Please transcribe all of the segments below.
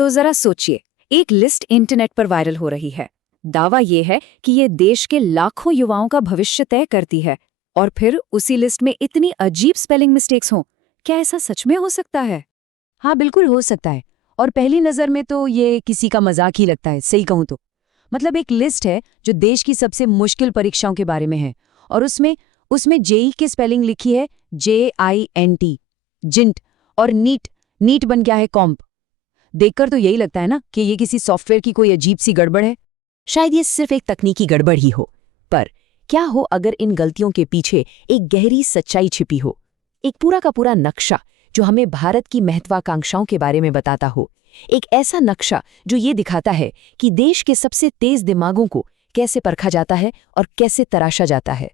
तो जरा सोचिए, एक लिस्ट इंटरनेट पर वायरल हो रही है। दावा ये है कि ये देश के लाखों युवाओं का भविष्य तय करती है, और फिर उसी लिस्ट में इतनी अजीब स्पेलिंग मिस्टेक्स हों। क्या ऐसा सच में हो सकता है? हाँ, बिल्कुल हो सकता है। और पहली नज़र में तो ये किसी का मजाक ही लगता है, सही कहूँ तो। मतलब एक लिस्ट है जो देश की सबसे मुश्किल परीक्षाओं के बारे में है, और उसमें उसमें जेई की स्पेलिंग लिखी है JINT, जिंट। और नीट नीट बन गया है कॉम्प। देखकर तो यही लगता है ना कि ये किसी सॉफ्टवेयर की कोई अजीब सी गड़बड़ है। शायद ये सिर्फ एक तकनीकी गड़बड़ ही हो, पर क्या हो अगर इन गलतियों के पीछे एक गहरी सच्चाई छिपी हो, एक पूरा का पूरा नक्शा जो हमें भारत की महत्वाकांक्षाओं के बारे में बताता हो, एक ऐसा नक्शा जो ये दिखाता है कि देश के सबसे तेज दिमागों को कैसे परखा जाता है और कैसे तराशा जाता है।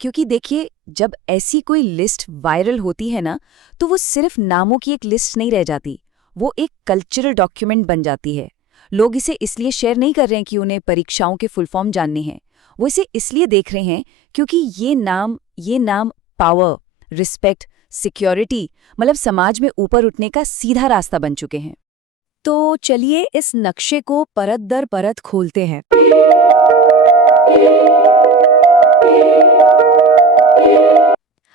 क्योंकि देखिए, जब ऐसी कोई लिस्ट वायरल होती है ना, तो वो सिर्फ नामों की एक लिस्ट नहीं रह जाती, वो एक कल्चरल डॉक्यूमेंट बन जाती है। लोग इसे इसलिए शेयर नहीं कर रहे हैं कि उन्हें परीक्षाओं के फुल फॉर्म जानने हैं। वो इसे इसलिए देख रहे हैं क्योंकि ये नाम पावर, रिस्पेक्ट, सिक्योरिटी, मतलब समाज में ऊपर उठने का सीधा रास्ता बन चुके हैं। तो चलिए इस नक्शे को परत दर परत खोलते हैं।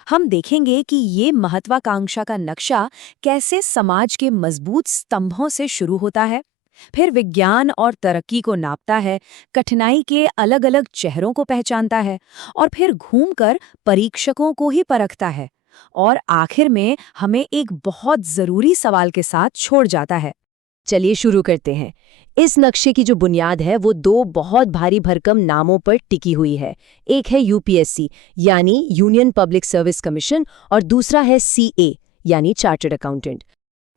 हम देखेंगे कि ये महत्वाकांक्षा का नक्शा कैसे समाज के मजबूत स्तंभों से शुरू होता है, फिर विज्ञान और तरक्की को नापता है, कठिनाई के अलग अलग चेहरों को पहचानता है, और फिर घूमकर परीक्षकों को ही परखता है, और आखिर में हमें एक बहुत जरूरी सवाल के साथ छोड़ जाता है। चलिए शुरू करते हैं। इस नक्शे की जो बुनियाद है वो दो बहुत भारी भरकम नामों पर टिकी हुई है। एक है यूपीएससी यानी यूनियन पब्लिक सर्विस कमीशन, और दूसरा है सीए यानी चार्टर्ड अकाउंटेंट।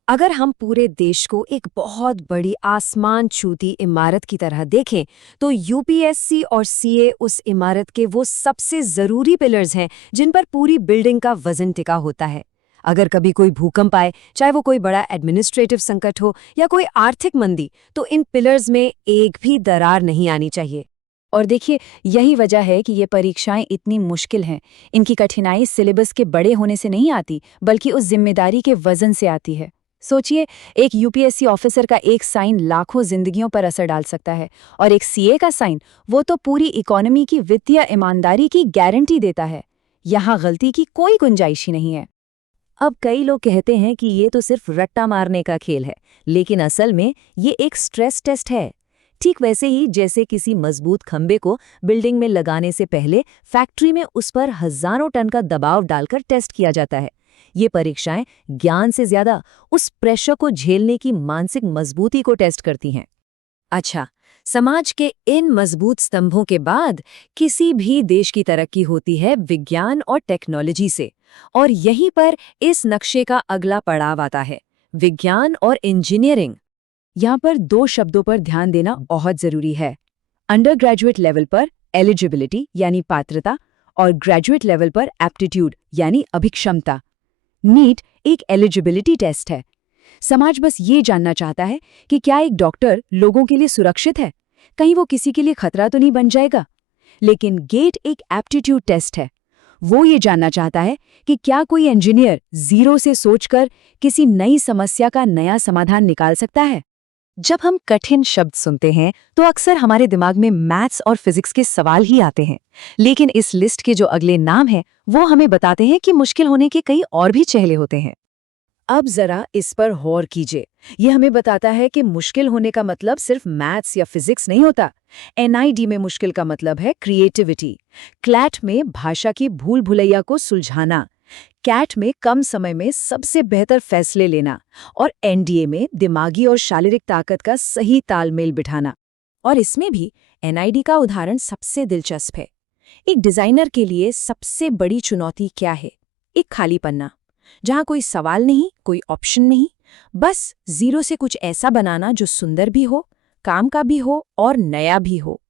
अगर हम पूरे देश को एक बहुत बड़ी आसमान छूती इमारत की तरह देखें, तो यूपीएससी और सीए उस इमारत के वो सबसे जरूरी पिलर्स हैं जिन पर पूरी बिल्डिंग का वजन टिका होता है। अगर कभी कोई भूकंप आए, चाहे वो कोई बड़ा एडमिनिस्ट्रेटिव संकट हो या कोई आर्थिक मंदी, तो इन पिलर्स में एक भी दरार नहीं आनी चाहिए। और देखिए, यही वजह है कि ये परीक्षाएं इतनी मुश्किल हैं। इनकी कठिनाई सिलेबस के बड़े होने से नहीं आती, बल्कि उस जिम्मेदारी के वजन से आती है। सोचिए, एक यूपीएससी ऑफिसर का एक साइन लाखों जिंदगियों पर असर डाल सकता है, और एक सीए का साइन, वो तो पूरी इकोनॉमी की वित्तीय ईमानदारी की गारंटी देता है। यहाँ गलती की कोई गुंजाइश ही नहीं है। अब कई लोग कहते हैं कि ये तो सिर्फ रट्टा मारने का खेल है, लेकिन असल में ये एक स्ट्रेस टेस्ट है। ठीक वैसे ही जैसे किसी मजबूत खंबे को बिल्डिंग में लगाने से पहले फैक्ट्री में उस पर हजारों टन का दबाव डालकर टेस्ट किया जाता है। ये परीक्षाएं ज्ञान से ज्यादा उस प्रेशर को झेलने की मानसिक मजबूती को टेस्ट करती हैं। अच्छा, समाज के इन मजबूत स्तंभों के बाद किसी भी देश की तरक्की होती है विज्ञान और टेक्नोलॉजी से, और यहीं पर इस नक्शे का अगला पड़ाव आता है, विज्ञान और इंजीनियरिंग। यहाँ पर दो शब्दों पर ध्यान देना बहुत जरूरी है। अंडर ग्रेजुएट लेवल पर एलिजिबिलिटी यानी पात्रता, और ग्रेजुएट लेवल पर एप्टीट्यूड यानी अभिक्षमता। नीट एक एलिजिबिलिटी टेस्ट है। समाज बस ये जानना चाहता है कि क्या एक डॉक्टर लोगों के लिए सुरक्षित है, कहीं वो किसी के लिए खतरा तो नहीं बन जाएगा। लेकिन गेट एक एप्टीट्यूड टेस्ट है। वो ये जानना चाहता है कि क्या कोई इंजीनियर जीरो से सोचकर किसी नई समस्या का नया समाधान निकाल सकता है। जब हम कठिन शब्द सुनते हैं तो अक्सर हमारे दिमाग में मैथ्स और फिजिक्स के सवाल ही आते हैं, लेकिन इस लिस्ट के जो अगले नाम हैं वो हमें बताते हैं कि मुश्किल होने के कई और भी चेहरे होते हैं। अब जरा इस पर गौर कीजिए। यह हमें बताता है कि मुश्किल होने का मतलब सिर्फ मैथ्स या फिजिक्स नहीं होता। एनआईडी में मुश्किल का मतलब है क्रिएटिविटी, क्लैट में भाषा की भूल भुलैया को सुलझाना, कैट में कम समय में सबसे बेहतर फैसले लेना, और एनडीए में दिमागी और शारीरिक ताकत का सही तालमेल बिठाना। और इसमें भी एनआईडी का उदाहरण सबसे दिलचस्प है। एक डिजाइनर के लिए सबसे बड़ी चुनौती क्या है? एक खाली पन्ना, जहां कोई सवाल नहीं, कोई ऑप्शन नहीं, बस जीरो से कुछ ऐसा बनाना जो सुंदर भी हो, काम का भी हो और नया भी हो।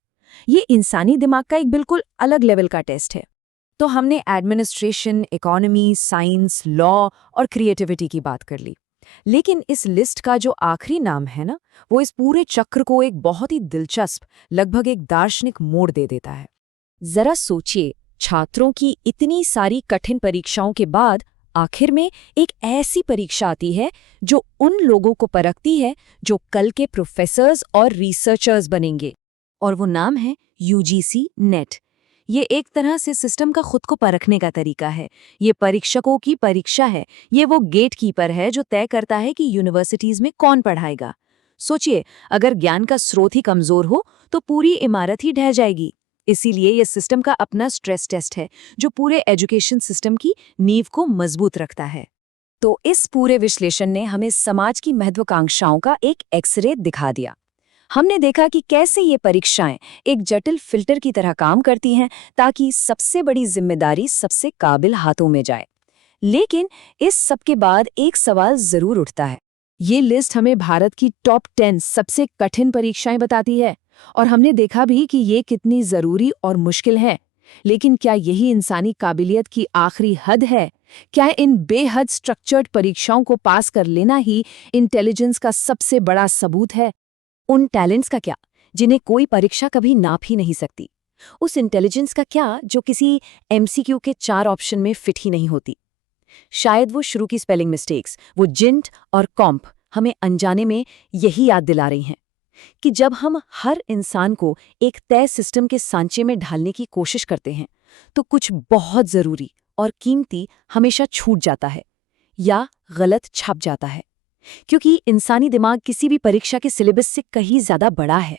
ये इंसानी दिमाग का एक बिल्कुल अलग लेवल का टेस्ट है। तो हमने एडमिनिस्ट्रेशन, इकोनॉमी, साइंस, लॉ और क्रिएटिविटी की बात कर ली, लेकिन इस लिस्ट का जो आखिरी नाम है ना, वो इस पूरे चक्र को एक बहुत ही दिलचस्प, लगभग एक दार्शनिक मोड़ दे देता है। जरा सोचिए, छात्रों की इतनी सारी कठिन परीक्षाओं के बाद आखिर में एक ऐसी परीक्षा आती है जो उन लोगों को परखती है जो कल के प्रोफेसर्स और रिसर्चर्स बनेंगे। और वो नाम है यूजीसी नेट। ये एक तरह से सिस्टम का खुद को परखने का तरीका है। ये परीक्षकों की परीक्षा है। ये वो गेटकीपर है जो तय करता है कि यूनिवर्सिटीज में कौन पढ़ाएगा। सोचिए, अगर ज्ञान का स्रोत ही कमजोर हो तो पूरी इमारत ही ढह जाएगी। इसीलिए ये सिस्टम का अपना स्ट्रेस टेस्ट है जो पूरे एजुकेशन सिस्टम की नींव को मजबूत रखता है। तो इस पूरे विश्लेषण ने हमें समाज की महत्वाकांक्षाओं का एक एक्सरे दिखा दिया। हमने देखा कि कैसे ये परीक्षाएं एक जटिल फिल्टर की तरह काम करती हैं ताकि सबसे बड़ी जिम्मेदारी सबसे काबिल हाथों में जाए। लेकिन इस सब के बाद एक सवाल जरूर उठता है। ये लिस्ट हमें भारत की टॉप 10 सबसे कठिन परीक्षाएं बताती है और हमने देखा भी कि ये कितनी जरूरी और मुश्किल है। लेकिन क्या यही इंसानी काबिलियत की आखिरी हद है? क्या इन बेहद स्ट्रक्चर्ड परीक्षाओं को पास कर लेना ही इंटेलिजेंस का सबसे बड़ा सबूत है? उन टैलेंट्स का क्या जिन्हें कोई परीक्षा कभी नाप ही नहीं सकती? उस इंटेलिजेंस का क्या जो किसी एमसीक्यू के 4 ऑप्शन में फिट ही नहीं होती? शायद वो शुरू की स्पेलिंग मिस्टेक्स, वो जिंट और कॉम्प हमें अनजाने में यही याद दिला रही हैं कि जब हम हर इंसान को एक तय सिस्टम के सांचे में ढालने की कोशिश करते हैं तो कुछ बहुत जरूरी और कीमती हमेशा छूट जाता है या गलत छप जाता है, क्योंकि इंसानी दिमाग किसी भी परीक्षा के सिलेबस से कहीं ज्यादा बड़ा है।